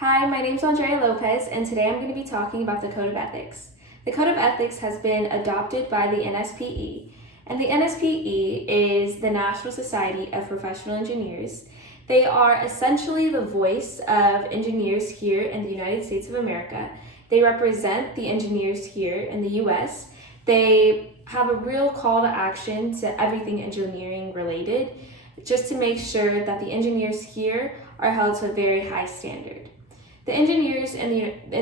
Hi, my name is Andrea Lopez, and today I'm going to be talking about the Code of Ethics. The Code of Ethics has been adopted by the NSPE, and the NSPE is the National Society of Professional Engineers. They are essentially the voice of engineers here in the United States of America. They represent the engineers here in the US. They have a real call to action to everything engineering related, just to make sure that the engineers here are held to a very high standard. The engineers in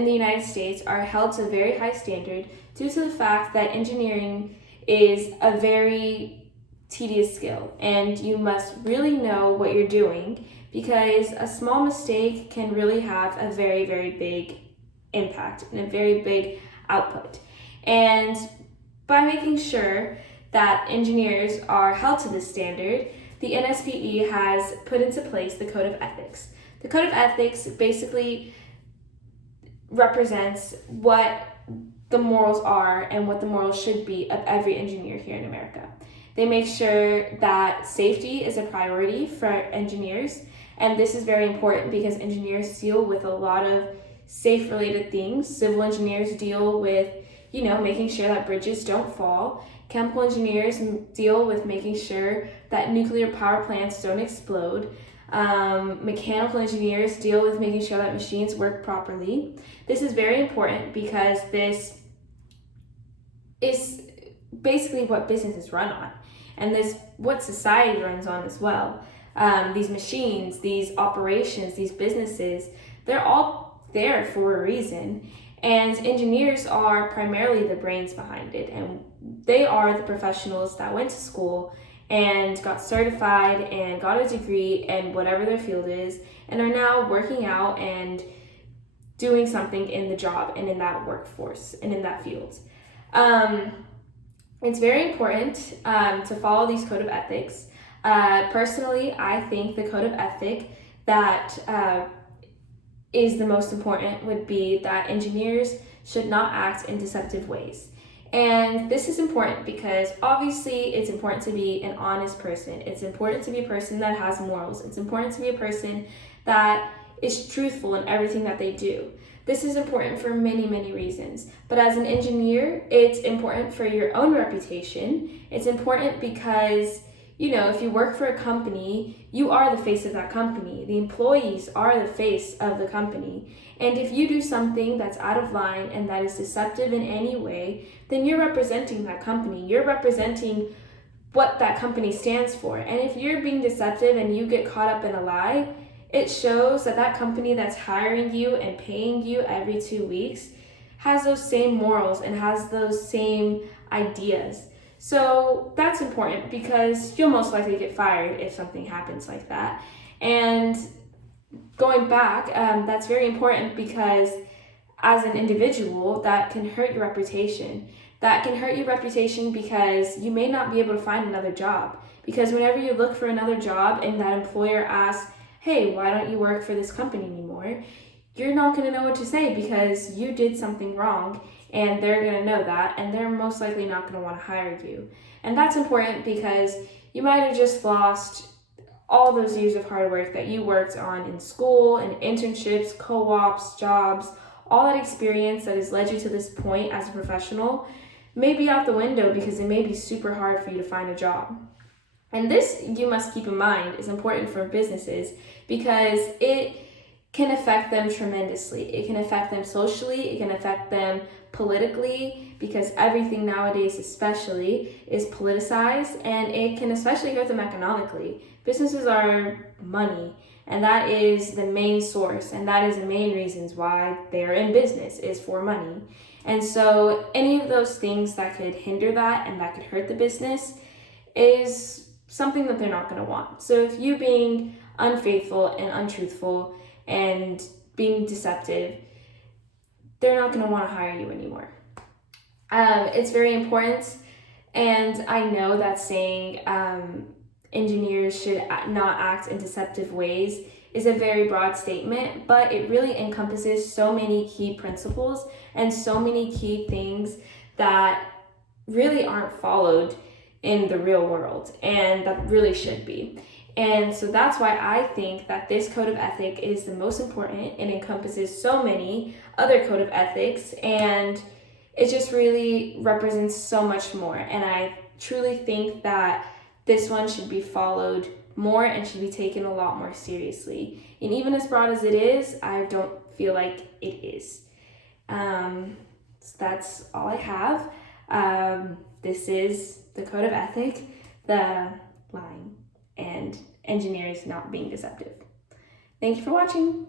the United States are held to a very high standard due to the fact that engineering is a very tedious skill and you must really know what you're doing, because a small mistake can really have a very, very big impact and a very big output. And by making sure that engineers are held to this standard, the NSPE has put into place the Code of Ethics. The Code of Ethics basically represents what the morals are and what the morals should be of every engineer here in America. They make sure that safety is a priority for engineers, and this is very important because engineers deal with a lot of safe related things. Civil engineers deal with, making sure that bridges don't fall. Chemical engineers deal with making sure that nuclear power plants don't explode. Mechanical engineers deal with making sure that machines work properly. This is very important because this is basically what businesses run on, and this what society runs on as well. These machines, these operations, these businesses, they're all there for a reason, and engineers are primarily the brains behind it, and they are the professionals that went to school and got certified and got a degree in whatever their field is, and are now working out and doing something in the job and in that workforce and in that field. It's very important to follow these Code of Ethics. Personally, I think the Code of Ethic that is the most important would be that engineers should not act in deceptive ways. And this is important because obviously it's important to be an honest person. It's important to be a person that has morals. It's important to be a person that is truthful in everything that they do. This is important for many, many reasons. But as an engineer, it's important for your own reputation. It's important because, if you work for a company, you are the face of that company. The employees are the face of the company. And if you do something that's out of line and that is deceptive in any way, then you're representing that company. You're representing what that company stands for. And if you're being deceptive and you get caught up in a lie, it shows that that company that's hiring you and paying you every 2 weeks has those same morals and has those same ideas. So that's important because you'll most likely get fired if something happens like that. And going back, that's very important because as an individual, that can hurt your reputation. That can hurt your reputation because you may not be able to find another job. Because whenever you look for another job and that employer asks, hey, why don't you work for this company anymore? You're not going to know what to say because you did something wrong, and they're going to know that, and they're most likely not going to want to hire you. And that's important because you might have just lost all those years of hard work that you worked on in school and internships, co-ops, jobs, all that experience that has led you to this point as a professional may be out the window because it may be super hard for you to find a job. And this, you must keep in mind, is important for businesses because it can affect them tremendously. It can affect them socially, it can affect them politically, because everything nowadays especially is politicized, and it can especially hurt them economically. Businesses are money, and that is the main source, and that is the main reasons why they're in business, is for money. And so any of those things that could hinder that and that could hurt the business is something that they're not going to want. So if you being unfaithful and untruthful and being deceptive, they're not going to want to hire you anymore. It's very important, and I know that saying engineers should not act in deceptive ways is a very broad statement, but it really encompasses so many key principles and so many key things that really aren't followed in the real world, and that really should be. And so that's why I think that this code of ethic is the most important. It encompasses so many other code of ethics, and it just really represents so much more. And I truly think that this one should be followed more and should be taken a lot more seriously. And even as broad as it is, I don't feel like it is. So that's all I have. This is the code of ethic, the lying, and engineers not being deceptive. Thank you for watching.